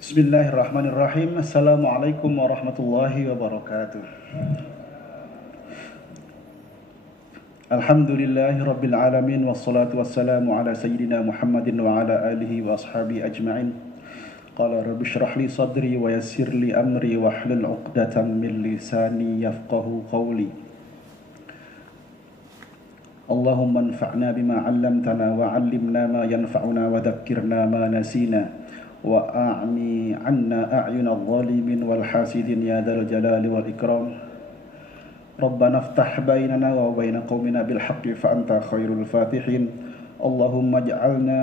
Bismillahirrahmanirrahim. Assalamualaikum warahmatullahi wabarakatuh. Alhamdulillahi rabbil alamin. Wassalatu wassalamu ala sayyidina Muhammadin wa ala alihi wa ashabihi ajma'in. Qala rabbi shrah li sadri wa yassir li amri wa hlul 'uqdatam min lisani yafqahu qawli. Allahumma anfa'na bima 'allamtana wa 'allimna ma yanfa'una wa dhakkirna ma nasina. وأعمي عنا أعين الظالمين والحاسدين يا ذا الجلال والإكرام ربنا افتح بيننا وبين قومنا بالحق فأنت خير الفاتحين اللهم اجعلنا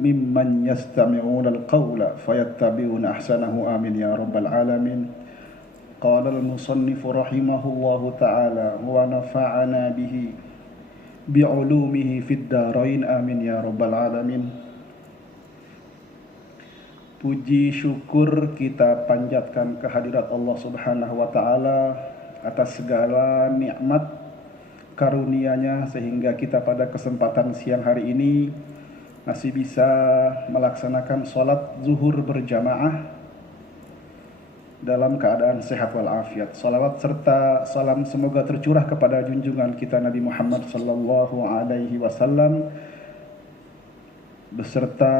ممن يستمعون القول فيتبعون أحسنه آمين يا رب العالمين قال المصنف رحمه الله تعالى ونفعنا به بعلومه في الدارين آمين يا رب العالمين. Puji syukur kita panjatkan kehadirat Allah Subhanahu wa Ta'ala atas segala nikmat karunia-Nya sehingga kita pada kesempatan siang hari ini masih bisa melaksanakan sholat zuhur berjamaah dalam keadaan sehat walafiat. Salawat serta salam semoga tercurah kepada junjungan kita Nabi Muhammad sallallahu alaihi wasallam beserta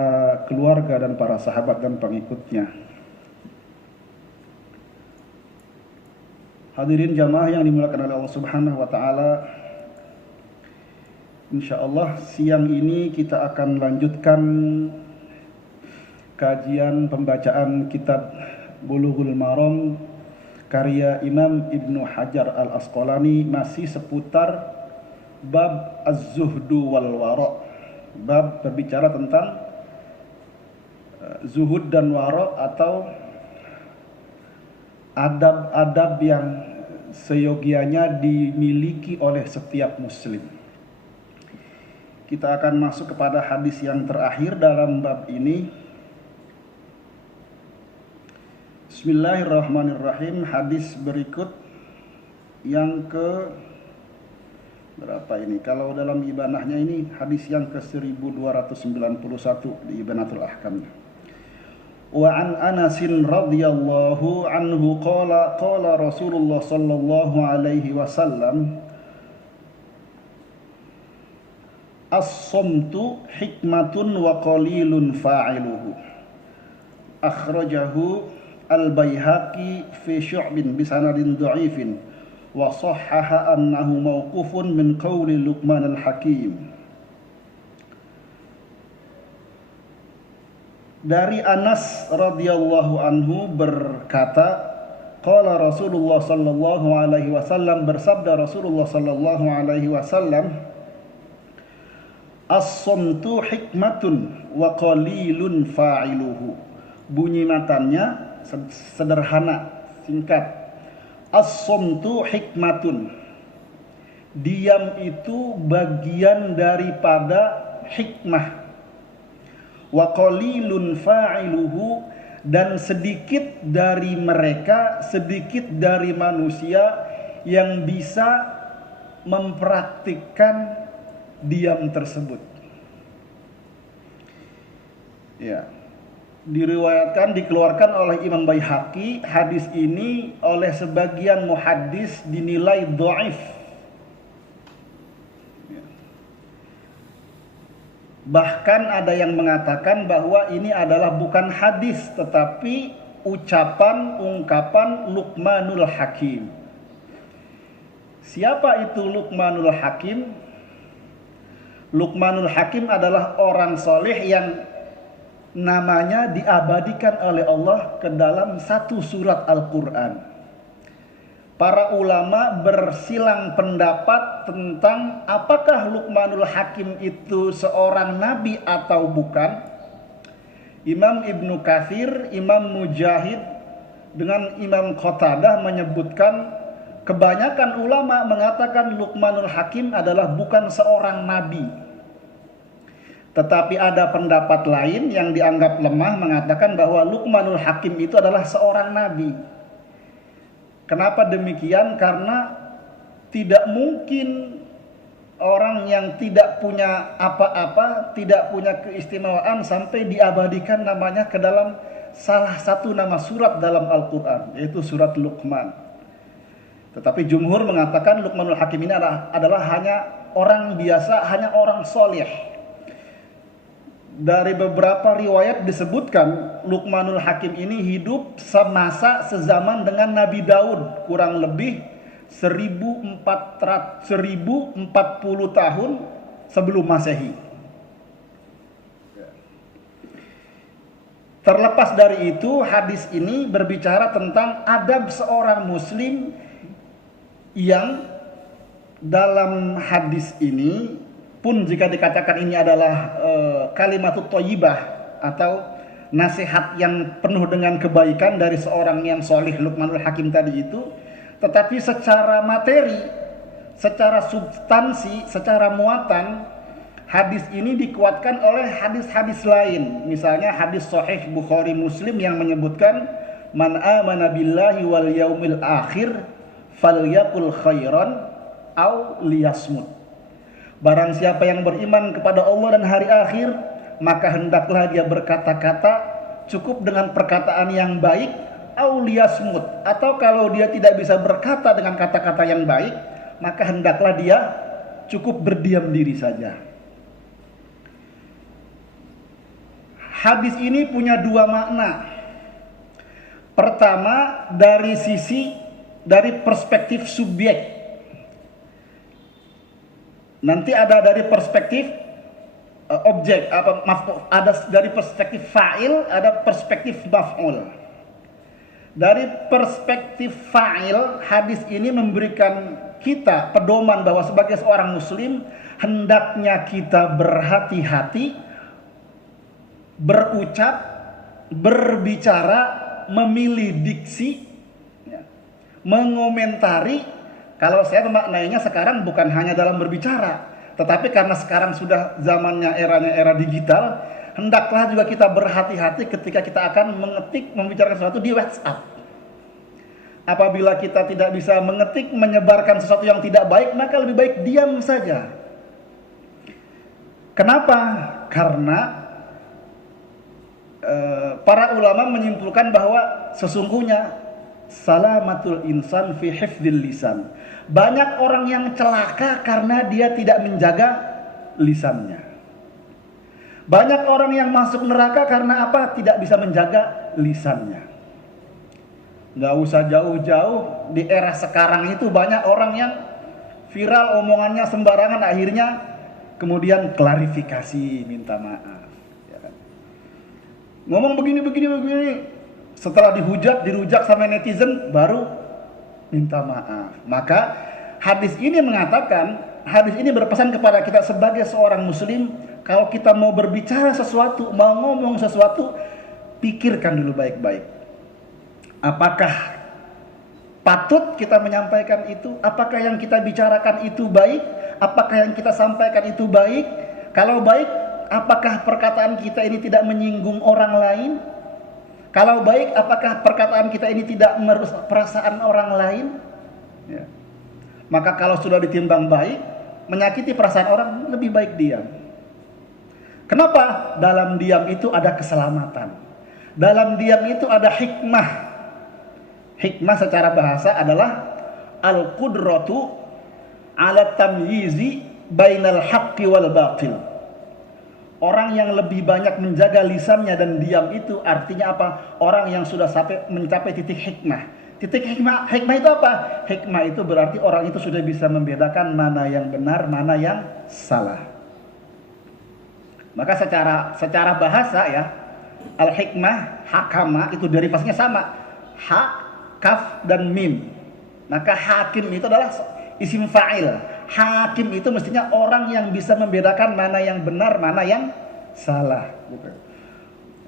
keluarga dan para sahabat dan pengikutnya. Hadirin jamaah yang dimuliakan oleh Allah Subhanahu wa Ta'ala, insyaallah siang ini kita akan lanjutkan kajian pembacaan kitab Bulughul Maram karya Imam Ibnu Hajar Al-Asqalani, masih seputar bab Az-Zuhdu wal Wara'. Bab berbicara tentang zuhud dan wara' atau adab-adab yang seyogianya dimiliki oleh setiap muslim. Kita akan masuk kepada hadis yang terakhir dalam bab ini. Bismillahirrahmanirrahim. Hadis berikut yang ke berapa ini? Kalau dalam ibanahnya ini hadis yang ke-1291 di Ibanatul Ahkam. Wa an Anas radhiyallahu anhu qala Rasulullah sallallahu alaihi wasallam as-samtu hikmatun wa qalilun fa'iluhu. Akhrajahu al-Baihaqi fi Syu'bin bi sanadin dha'ifin. Wa sahhaha annahu mauqufun min qawli Luqman al-Hakim. Dari Anas radhiyallahu anhu berkata, qala Rasulullah sallallahu alaihi wasallam, bersabda Rasulullah sallallahu alaihi wasallam, as-samtu hikmatun wa qalilun fa'iluhu. Bunyi matanya sederhana, singkat. As-samtu hikmatun. Diam itu bagian daripada hikmah. Wa qalilun fa'iluhu, dan sedikit dari mereka, sedikit dari manusia yang bisa mempraktikkan diam tersebut. Ya. Dikeluarkan oleh Imam Baihaqi. Hadis ini oleh sebagian muhaddis dinilai dhaif. Bahkan ada yang mengatakan bahwa ini adalah bukan hadis tetapi ucapan, ungkapan Luqmanul Hakim. Siapa itu Luqmanul Hakim? Luqmanul Hakim adalah orang soleh yang namanya diabadikan oleh Allah ke dalam satu surat Al-Quran. Para ulama bersilang pendapat tentang apakah Luqmanul Hakim itu seorang nabi atau bukan. Imam Ibnu Katsir, Imam Mujahid dengan Imam Qatadah menyebutkan kebanyakan ulama mengatakan Luqmanul Hakim adalah bukan seorang nabi. Tetapi ada pendapat lain yang dianggap lemah mengatakan bahwa Luqmanul Hakim itu adalah seorang nabi. Kenapa demikian? Karena tidak mungkin orang yang tidak punya apa-apa, tidak punya keistimewaan sampai diabadikan namanya ke dalam salah satu nama surat dalam Al-Quran, yaitu surat Luqman. Tetapi jumhur mengatakan Luqmanul Hakim ini adalah hanya orang biasa, hanya orang soleh. Dari beberapa riwayat disebutkan Luqmanul Hakim ini hidup semasa sezaman dengan Nabi Daud, kurang lebih 1040 tahun sebelum Masehi. Terlepas dari itu, hadis ini berbicara tentang adab seorang muslim yang dalam hadis ini pun jika dikatakan ini adalah kalimatut thayyibah atau nasihat yang penuh dengan kebaikan dari seorang yang solih Luqmanul Hakim tadi itu, tetapi secara materi, secara substansi, secara muatan, hadis ini dikuatkan oleh hadis-hadis lain. Misalnya hadis sahih Bukhari Muslim yang menyebutkan man amana billahi wal yaumil akhir falyakul khairan au liyasmut. Barang siapa yang beriman kepada Allah dan hari akhir, maka hendaklah dia berkata-kata cukup dengan perkataan yang baik, au liyasmut, atau kalau dia tidak bisa berkata dengan kata-kata yang baik, maka hendaklah dia cukup berdiam diri saja. Hadis ini punya dua makna. Pertama, dari perspektif subjek. Nanti ada dari perspektif objek, ada dari perspektif fa'il, ada perspektif maf'ul. Dari perspektif fa'il, hadis ini memberikan kita pedoman bahwa sebagai seorang muslim hendaknya kita berhati-hati berucap, berbicara, memilih diksi, mengomentari. Kalau saya memaknainya sekarang bukan hanya dalam berbicara, tetapi karena sekarang sudah zamannya era digital, hendaklah juga kita berhati-hati ketika kita akan membicarakan sesuatu di WhatsApp. Apabila kita tidak bisa menyebarkan sesuatu yang tidak baik, maka lebih baik diam saja. Kenapa? Karena para ulama menyimpulkan bahwa sesungguhnya salamatul insan fi hifdzil lisan. Banyak orang yang celaka karena dia tidak menjaga lisannya. Banyak orang yang masuk neraka karena apa? Tidak bisa menjaga lisannya. Nggak usah jauh-jauh, di era sekarang itu banyak orang yang viral omongannya sembarangan, akhirnya kemudian klarifikasi, minta maaf. Ya kan? Ngomong begini, setelah dirujak sama netizen, baru minta maaf. Maka hadis ini berpesan kepada kita sebagai seorang muslim, kalau kita mau berbicara sesuatu, mau ngomong sesuatu, pikirkan dulu baik-baik. Apakah patut kita menyampaikan itu? Apakah yang kita bicarakan itu baik? Apakah yang kita sampaikan itu baik? Kalau baik, apakah perkataan kita ini tidak menyinggung orang lain? Kalau baik, apakah perkataan kita ini tidak merusak perasaan orang lain? Ya. Maka kalau sudah ditimbang baik, menyakiti perasaan orang, lebih baik diam. Kenapa? Dalam diam itu ada keselamatan. Dalam diam itu ada hikmah. Hikmah secara bahasa adalah al-qudratu ala tamyizi bainal haqqi wal batil. Orang yang lebih banyak menjaga lisannya dan diam itu artinya apa? Orang yang sudah mencapai titik hikmah. Titik hikmah itu apa? Hikmah itu berarti orang itu sudah bisa membedakan mana yang benar, mana yang salah. Maka secara bahasa ya, al-hikmah, hakama itu derivasinya sama. Ha, kaf dan mim. Maka hakim itu adalah isim fa'il. Hakim itu mestinya orang yang bisa membedakan mana yang benar, mana yang salah. Bukan.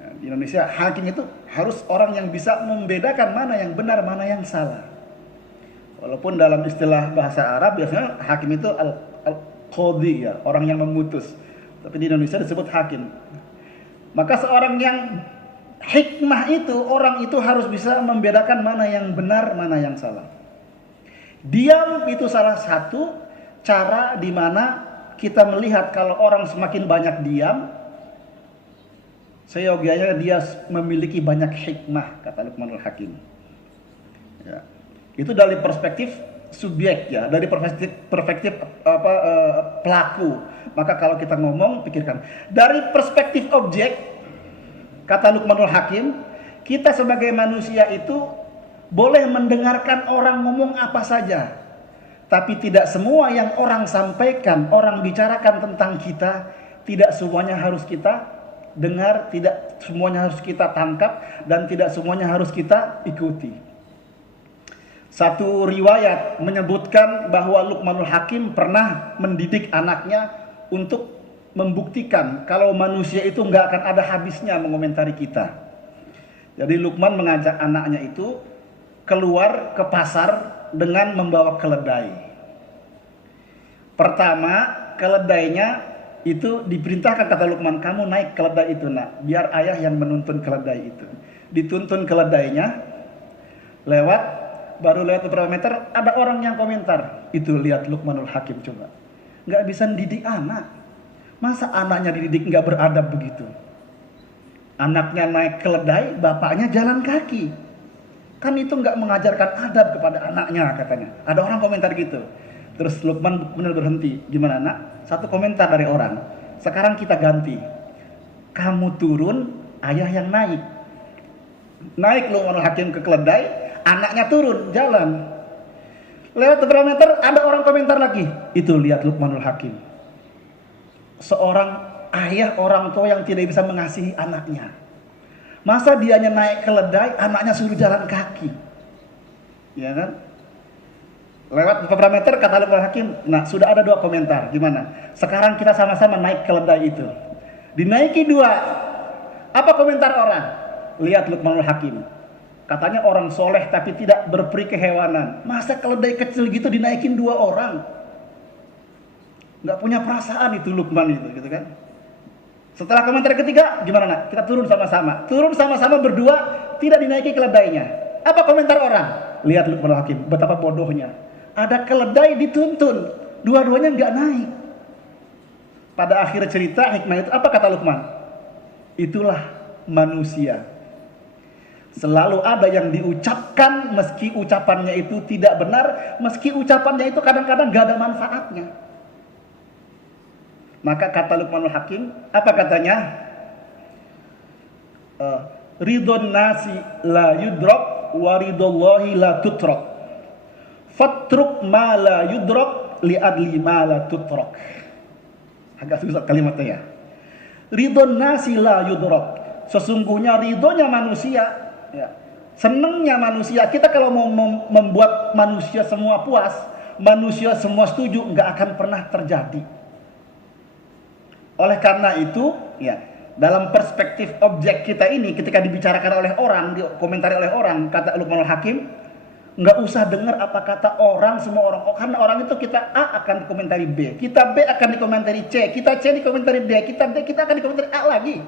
Nah, di Indonesia hakim itu harus orang yang bisa membedakan mana yang benar, mana yang salah. Walaupun dalam istilah bahasa Arab biasanya hakim itu al-qadhi ya, orang yang memutus. Tapi di Indonesia disebut hakim. Maka seorang yang hikmah itu, orang itu harus bisa membedakan mana yang benar, mana yang salah. Diam itu salah satu cara di mana kita melihat kalau orang semakin banyak diam, seyogianya dia memiliki banyak hikmah, kata Luqmanul Hakim. Ya. Itu dari perspektif subjek ya, dari perspektif pelaku. Maka kalau kita ngomong, pikirkan dari perspektif objek, kata Luqmanul Hakim, kita sebagai manusia itu boleh mendengarkan orang ngomong apa saja, tapi tidak semua yang orang sampaikan, orang bicarakan tentang kita, tidak semuanya harus kita dengar, tidak semuanya harus kita tangkap, dan tidak semuanya harus kita ikuti. Satu riwayat menyebutkan bahwa Luqmanul Hakim pernah mendidik anaknya untuk membuktikan kalau manusia itu nggak akan ada habisnya mengomentari kita. Jadi Luqman mengajak anaknya itu keluar ke pasar dengan membawa keledai. Pertama, keledainya itu diperintahkan, kata Luqman, kamu naik keledai itu nak, biar ayah yang menuntun keledai itu. Dituntun keledainya, baru lewat beberapa meter ada orang yang komentar. Itu lihat Luqmanul Hakim coba, nggak bisa dididik anak. Masa anaknya dididik nggak beradab begitu? Anaknya naik keledai, bapaknya jalan kaki. Kan itu nggak mengajarkan adab kepada anaknya, katanya. Ada orang komentar gitu. Terus Luqman benar berhenti. Gimana nak? Satu komentar dari orang. Sekarang kita ganti. Kamu turun, ayah yang naik. Naik Luqmanul Hakim ke keledai, anaknya turun, jalan. Lewat beberapa meter, ada orang komentar lagi. Itu lihat Luqmanul Hakim. Seorang ayah, orang tua yang tidak bisa mengasihi anaknya. Masa dianya naik keledai, anaknya suruh jalan kaki. Ya kan? Lewat beberapa meter, kata Luqmanul Hakim, nah sudah ada dua komentar. Gimana? Sekarang kita sama-sama naik keledai itu. Dinaiki dua. Apa komentar orang? Lihat Luqmanul Hakim. Katanya orang soleh tapi tidak berperi kehewanan. Masa keledai kecil gitu dinaikin dua orang? Nggak punya perasaan itu Luqman itu, gitu kan? Setelah komentar ketiga, gimana nak? Kita turun sama-sama. Turun sama-sama berdua, tidak dinaiki keledainya. Apa komentar orang? Lihat Luqmanul Hakim, betapa bodohnya. Ada keledai dituntun, dua-duanya nggak naik. Pada akhir cerita hikmah itu apa kata Luqman? Itulah manusia. Selalu ada yang diucapkan meski ucapannya itu tidak benar, meski ucapannya itu kadang-kadang nggak ada manfaatnya. Maka kata Luqmanul Hakim, apa katanya? Ridon nasi la yudrok, waridollahi la tutrok. Fatruk ma la yudrok, li'adli ma la tutrok. Agak susah kalimatnya ya. Ridon nasi la yudrok. Sesungguhnya ridhonya manusia, ya, senangnya manusia. Kita kalau mau membuat manusia semua puas, manusia semua setuju, nggak akan pernah terjadi. Oleh karena itu, ya, dalam perspektif objek kita ini, ketika dibicarakan oleh orang, dikomentari oleh orang, kata Luqmanul Hakim, nggak usah dengar apa kata orang, semua orang. Karena orang itu kita A akan dikomentari B, kita B akan dikomentari C, kita C dikomentari D, kita D kita akan dikomentari A lagi.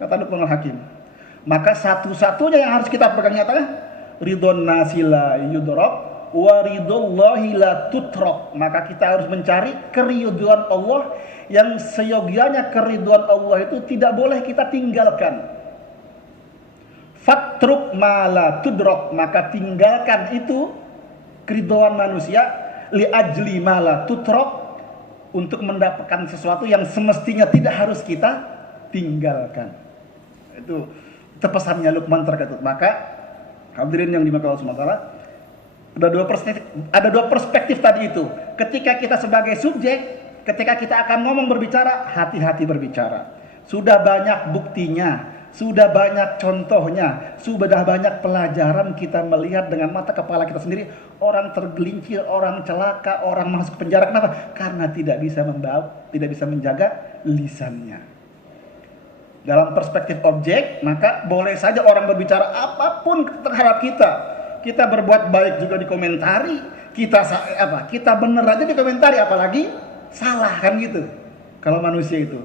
Kata Luqmanul Hakim. Maka satu-satunya yang harus kita pegang nyata, ridon nasila yudrok, waridollahi la tutrok. Maka kita harus mencari keridhaan Allah, yang seyogianya keridhaan Allah itu tidak boleh kita tinggalkan. Fatruk mala tudrok, maka tinggalkan itu keridhaan manusia, li ajli mala tutrok, untuk mendapatkan sesuatu yang semestinya tidak harus kita tinggalkan. Itu pesannya Luqman terkait. Maka hadirin yang dimaksud Allah SWT, ada dua perspektif tadi itu. Ketika kita sebagai subjek, ketika kita akan ngomong berbicara, hati-hati berbicara. Sudah banyak buktinya, sudah banyak contohnya, sudah banyak pelajaran kita melihat dengan mata kepala kita sendiri. Orang tergelincir, orang celaka, orang masuk penjara. Kenapa? Karena tidak bisa menjaga lisannya. Dalam perspektif objek, maka boleh saja orang berbicara apapun terhadap kita. Kita berbuat baik juga dikomentari, kita benar aja dikomentari, apalagi salah, kan gitu. Kalau manusia itu,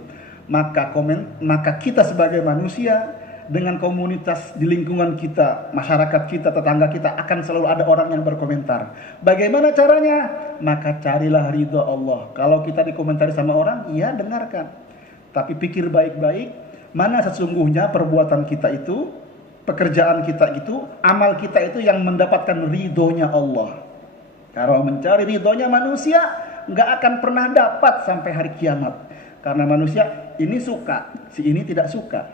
maka kita sebagai manusia dengan komunitas di lingkungan kita, masyarakat kita, tetangga kita, akan selalu ada orang yang berkomentar. Bagaimana caranya? Maka carilah ridho Allah. Kalau kita dikomentari sama orang, ya dengarkan. Tapi pikir baik-baik, mana sesungguhnya perbuatan kita itu, pekerjaan kita itu, amal kita itu yang mendapatkan ridhonya Allah. Kalau mencari ridhonya manusia, nggak akan pernah dapat sampai hari kiamat. Karena manusia ini suka, si ini tidak suka.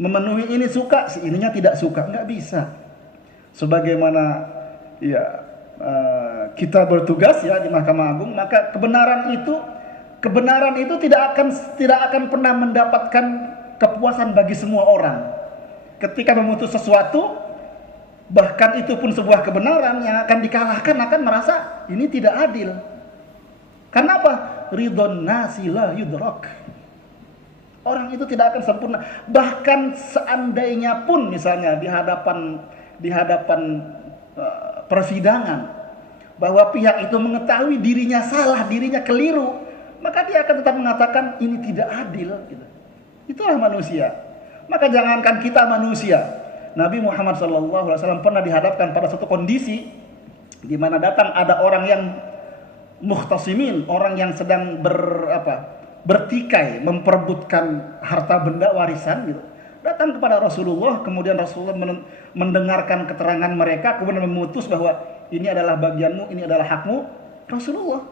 Memenuhi ini suka, si ininya tidak suka, nggak bisa. Sebagaimana ya kita bertugas ya di Mahkamah Agung, maka kebenaran itu tidak akan pernah mendapatkan kepuasan bagi semua orang. Ketika memutus sesuatu, bahkan itu pun sebuah kebenaran, yang akan dikalahkan akan merasa ini tidak adil. Kenapa? Ridhon nasi la yudrak. Orang itu tidak akan sempurna. Bahkan seandainya pun misalnya di hadapan persidangan bahwa pihak itu mengetahui dirinya salah, dirinya keliru, maka dia akan tetap mengatakan ini tidak adil gitu. Itulah manusia. Maka jangankan kita manusia, Nabi Muhammad SAW pernah dihadapkan pada suatu kondisi di mana datang ada orang yang muhtasimin, orang yang sedang bertikai memperebutkan harta benda warisan gitu. Datang kepada Rasulullah, kemudian Rasulullah mendengarkan keterangan mereka, kemudian memutus bahwa ini adalah bagianmu, ini adalah hakmu. Rasulullah,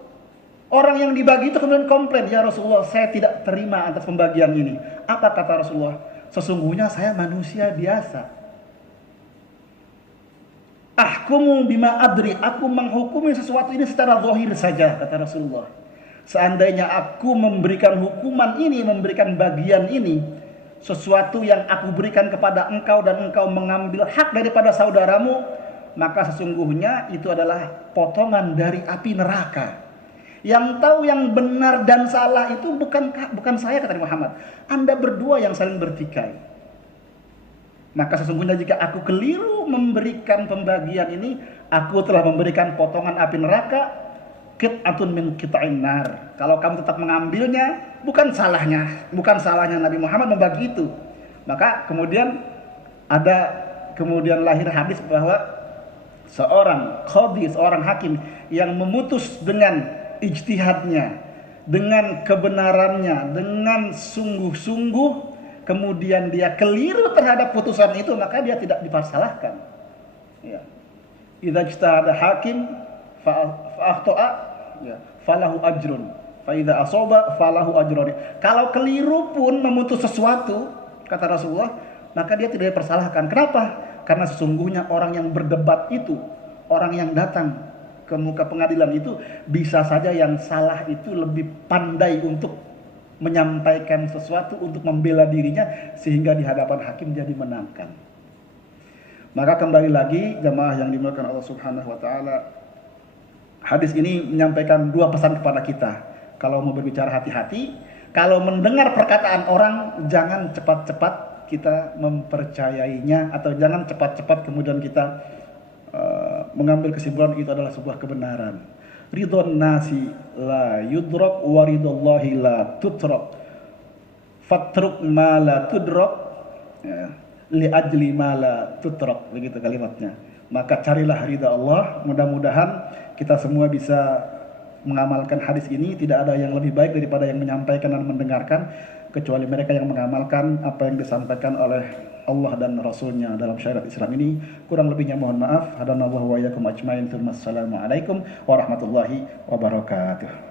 orang yang dibagi itu kemudian komplain, ya Rasulullah, saya tidak terima atas pembagian ini. Apa kata Rasulullah? Sesungguhnya saya manusia biasa. Ahkumu bima adri, aku menghukumi sesuatu ini secara zahir saja, kata Rasulullah. Seandainya aku memberikan hukuman ini, memberikan bagian ini, sesuatu yang aku berikan kepada engkau dan engkau mengambil hak daripada saudaramu, maka sesungguhnya itu adalah potongan dari api neraka. Yang tahu yang benar dan salah itu bukan saya, kata Muhammad. Anda berdua yang saling bertikai. Maka sesungguhnya jika aku keliru memberikan pembagian ini, aku telah memberikan potongan api neraka, qit'atun min qita'in nar. Kalau kamu tetap mengambilnya, bukan salahnya Nabi Muhammad membagi itu. Maka kemudian lahir hadis bahwa seorang qadhi, seorang hakim yang memutus dengan ijtihadnya, dengan kebenarannya, dengan sungguh-sungguh, kemudian dia keliru terhadap putusan itu, maka dia tidak dipersalahkan. Ya. Idza ijtahada hakim fa akhta'a, ya, falahu ajrun. Fa idza asaba falahu ajrun. Kalau keliru pun memutus sesuatu, kata Rasulullah, maka dia tidak dipersalahkan. Kenapa? Karena sesungguhnya orang yang berdebat itu, orang yang datang ke muka pengadilan itu, bisa saja yang salah itu lebih pandai untuk menyampaikan sesuatu, untuk membela dirinya, sehingga di hadapan hakim dia dimenangkan. Maka kembali lagi jamaah yang dimuliakan Allah Subhanahu wa taala, hadis ini menyampaikan dua pesan kepada kita. Kalau mau berbicara hati-hati, kalau mendengar perkataan orang jangan cepat-cepat kita mempercayainya, atau jangan cepat-cepat kemudian kita mengambil kesimpulan itu adalah sebuah kebenaran. Ridhon nasi la yudrak wa ridallahi la tutrak. Fatruk ma la tudrak, ya, li ajli ma la tutrak, begitu kalimatnya. Maka carilah ridha Allah. Mudah-mudahan kita semua bisa mengamalkan hadis ini. Tidak ada yang lebih baik daripada yang menyampaikan dan mendengarkan, kecuali mereka yang mengamalkan apa yang disampaikan oleh Allah dan Rasulnya dalam syariat Islam ini. Kurang lebihnya mohon maaf. Hadanallahu wa iyyakum ajmain. Assalamualaikum warahmatullahi wabarakatuh.